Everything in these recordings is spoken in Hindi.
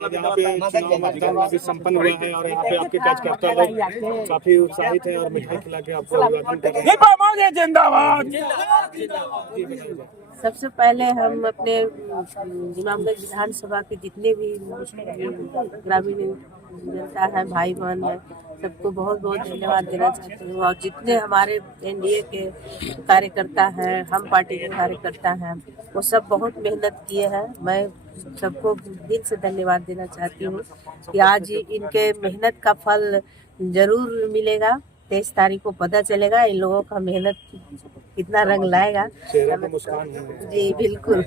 यहाँ पे चुनाव मतदान अभी संपन्न हुआ है और यहाँ पे आपके कार्यकर्ता लोग काफी उत्साहित हैं और मिठाई खिला के आपको अभिवादन कर रहे हैं। जिंदाबाद। सबसे पहले हम अपने इमामगंज विधानसभा के जितने भी ग्रामीण जनता है, भाई बहन है, सबको बहुत बहुत धन्यवाद देना चाहती हूँ। और जितने हमारे एनडीए के कार्यकर्ता हैं, हम पार्टी के कार्यकर्ता हैं, वो सब बहुत मेहनत किए हैं। मैं सबको दिल से धन्यवाद देना चाहती हूँ कि आज इनके मेहनत का फल जरूर मिलेगा। 23 तारीख को पता चलेगा इन लोगों का मेहनत कितना रंग लाएगा। चेहरे पे मुस्कान है। जी बिल्कुल।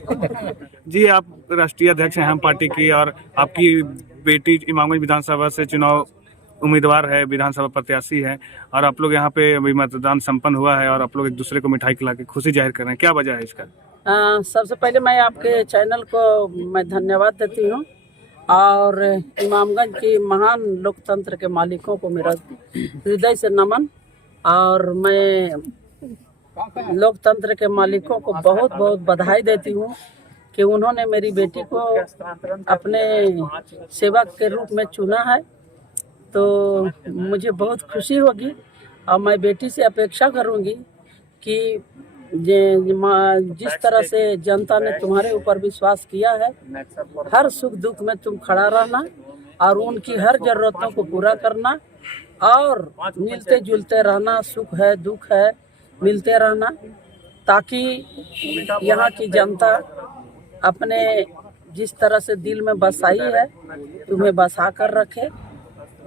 जी, आप राष्ट्रीय अध्यक्ष हैं हम पार्टी की और आपकी बेटी इमामगंज विधानसभा से चुनाव उम्मीदवार है, विधानसभा प्रत्याशी है और आप लोग यहाँ पे अभी मतदान संपन्न हुआ है और आप लोग एक दूसरे को मिठाई खिला के खुशी जाहिर कर रहे हैं, क्या वजह है इसका? सबसे पहले मैं आपके चैनल को मैं धन्यवाद देती हूँ और इमामगंज की महान लोकतंत्र के मालिकों को मेरा हृदय से नमन। और मैं लोकतंत्र के मालिकों को बहुत बहुत बधाई देती हूँ कि उन्होंने मेरी बेटी को अपने सेवक के रूप में चुना है। तो मुझे बहुत खुशी होगी और मैं बेटी से अपेक्षा करूँगी कि जिस तरह से जनता ने तुम्हारे ऊपर विश्वास किया है, हर सुख दुख में तुम खड़ा रहना और उनकी हर जरूरतों को पूरा करना और मिलते जुलते रहना, सुख है दुख है मिलते रहना, ताकि यहाँ की जनता अपने जिस तरह से दिल में बसाई है तुम्हें बसा कर रखे।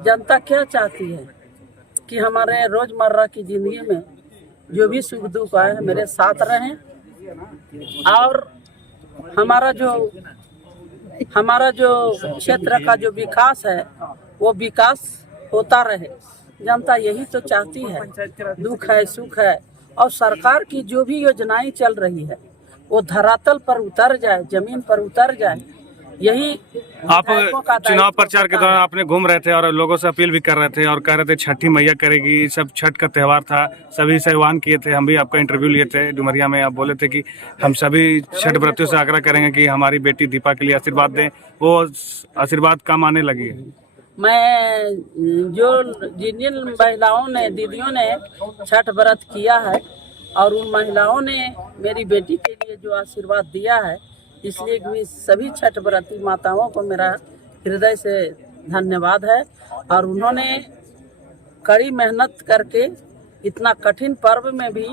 जनता क्या चाहती है कि हमारे रोजमर्रा की जिंदगी में जो भी सुख दुख आए मेरे साथ रहें और हमारा जो क्षेत्र का जो विकास है वो विकास होता रहे। जनता यही तो चाहती है। दुख है सुख है और सरकार की जो भी योजनाएं चल रही है वो धरातल पर उतर जाए, जमीन पर उतर जाए। यही आप चुनाव प्रचार के दौरान आपने घूम रहे थे और लोगों से अपील भी कर रहे थे और कह रहे थे छठी मैया करेगी, सब छठ का त्यौहार था, सभी से आह्वान किए थे। हम भी आपका इंटरव्यू लिए थे डुमरिया में, आप बोले थे कि हम सभी छठ व्रतियों से आग्रह करेंगे कि हमारी बेटी दीपा के लिए आशीर्वाद दें। वो आशीर्वाद काम आने लगी है। मैं जिन महिलाओं ने दीदियों ने छठ व्रत किया है और उन महिलाओं ने मेरी बेटी के लिए जो आशीर्वाद दिया है, इसलिए भी सभी छठ व्रती माताओं को मेरा हृदय से धन्यवाद है। और उन्होंने कड़ी मेहनत करके इतना कठिन पर्व में भी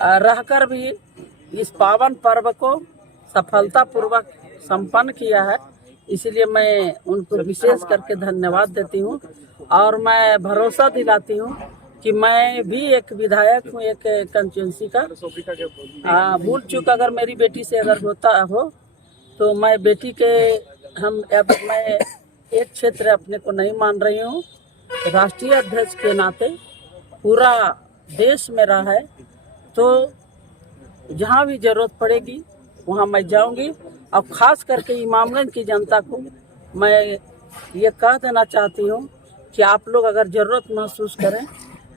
रहकर भी इस पावन पर्व को सफलतापूर्वक संपन्न किया है। इसलिए मैं उनको विशेष करके धन्यवाद देती हूँ और मैं भरोसा दिलाती हूँ कि मैं भी एक विधायक हूँ, एक कंस्टिट्यूंसी का। भूल चूक अगर मेरी बेटी से अगर होता हो तो मैं बेटी के मैं एक क्षेत्र अपने को नहीं मान रही हूँ। राष्ट्रीय अध्यक्ष के नाते पूरा देश मेरा है, तो जहाँ भी जरूरत पड़ेगी वहाँ मैं जाऊँगी। और ख़ास करके इमामगंज की जनता को मैं ये कह देना चाहती हूँ कि आप लोग अगर ज़रूरत महसूस करें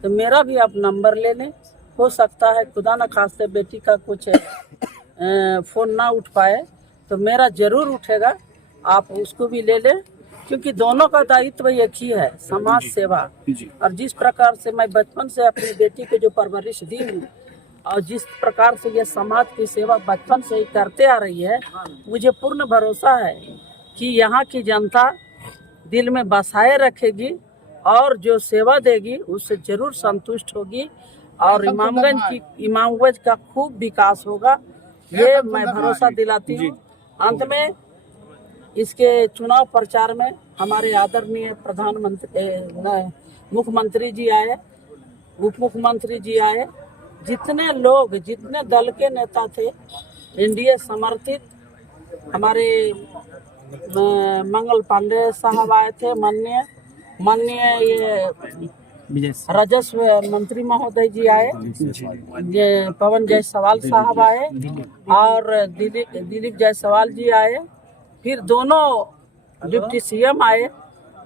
तो मेरा भी आप नंबर ले लें। हो सकता है खुदा न खास्ते बेटी का कुछ फ़ोन ना उठ पाए तो मेरा ज़रूर उठेगा, आप उसको भी ले लें, क्योंकि दोनों का दायित्व एक ही है, समाज सेवा। और जिस प्रकार से मैं बचपन से अपनी बेटी को जो परवरिश दी हूँ और जिस प्रकार से ये समाज की सेवा बचपन से ही करते आ रही है, मुझे पूर्ण भरोसा है कि यहाँ की जनता दिल में बसाए रखेगी और जो सेवा देगी उससे जरूर संतुष्ट होगी और इमामगंज का खूब विकास होगा, ये मैं भरोसा दिलाती हूँ। अंत में इसके चुनाव प्रचार में हमारे आदरणीय प्रधानमंत्री मुख्यमंत्री जी आए, उप मुख्यमंत्री जी आए, जितने दल के नेता थे एनडीए समर्थित, हमारे मंगल पांडे साहब आए थे, माननीय ये राजस्व मंत्री महोदय जी आए, पवन जायसवाल साहब आए और दिलीप जायसवाल जी आए, फिर दोनों डिप्टी सीएम आए,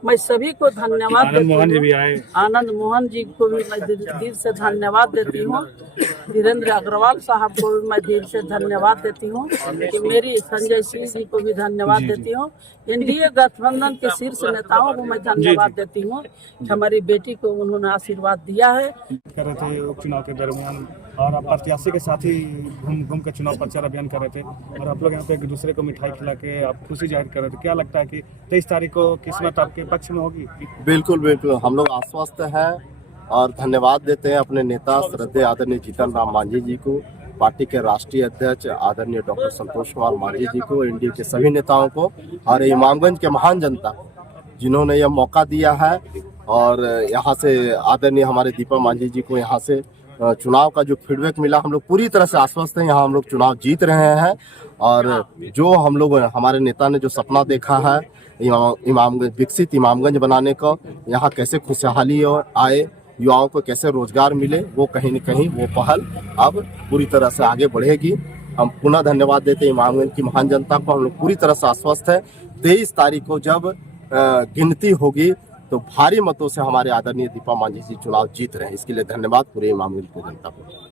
मैं सभी को धन्यवाद आनंद मोहन जी भी आए। आनंद मोहन जी को भी मैं दिल से धन्यवाद देती हूँ। धीरेन्द्र अग्रवाल साहब को भी मैं दिल से धन्यवाद देती हूँ कि मेरी संजय सिंह जी को भी धन्यवाद देती हूँ। एनडीए गठबंधन के शीर्ष नेताओं को मैं धन्यवाद देती हूँ कि हमारी बेटी को उन्होंने आशीर्वाद दिया है। कर रहे थे उपचुनाव के दरमियान और आप प्रत्याशी के साथ ही घूम के चुनाव प्रचार अभियान कर रहे थे और आप लोग यहाँ पे एक दूसरे को मिठाई खिला के आप खुशी जाहिर कर रहे थे। क्या लगता है कि 23 तारीख को किस्मत आपके पक्ष में होगी? बिल्कुल बिल्कुल, हम लोग आश्वस्त हैं और धन्यवाद देते हैं अपने नेता श्रद्धेय आदरणीय जीतन राम मांझी जी को, पार्टी के राष्ट्रीय अध्यक्ष आदरणीय डॉक्टर संतोष कुमार मांझी जी को, एनडीए के सभी नेताओं को और इमामगंज के महान जनता को जिन्होंने यह मौका दिया है। और यहाँ से आदरणीय हमारे दीपा मांझी जी को यहाँ से चुनाव का जो फीडबैक मिला, हम लोग पूरी तरह से आश्वस्त हैं। यहाँ हम लोग चुनाव जीत रहे हैं और जो हम लोग हमारे नेता ने जो सपना देखा है इमामगंज विकसित इमामगंज बनाने का, यहाँ कैसे खुशहाली आए, युवाओं को कैसे रोजगार मिले, वो कहीं न कहीं वो पहल अब पूरी तरह से आगे बढ़ेगी। हम पुनः धन्यवाद देते हैं इमामगंज की महान जनता को। हम लोग पूरी तरह से आश्वस्त है। 23 तारीख को जब गिनती होगी तो भारी मतों से हमारे आदरणीय दीपा मांझी जी चुनाव जीत रहे हैं। इसके लिए धन्यवाद पूरे इमामगंज की जनता को।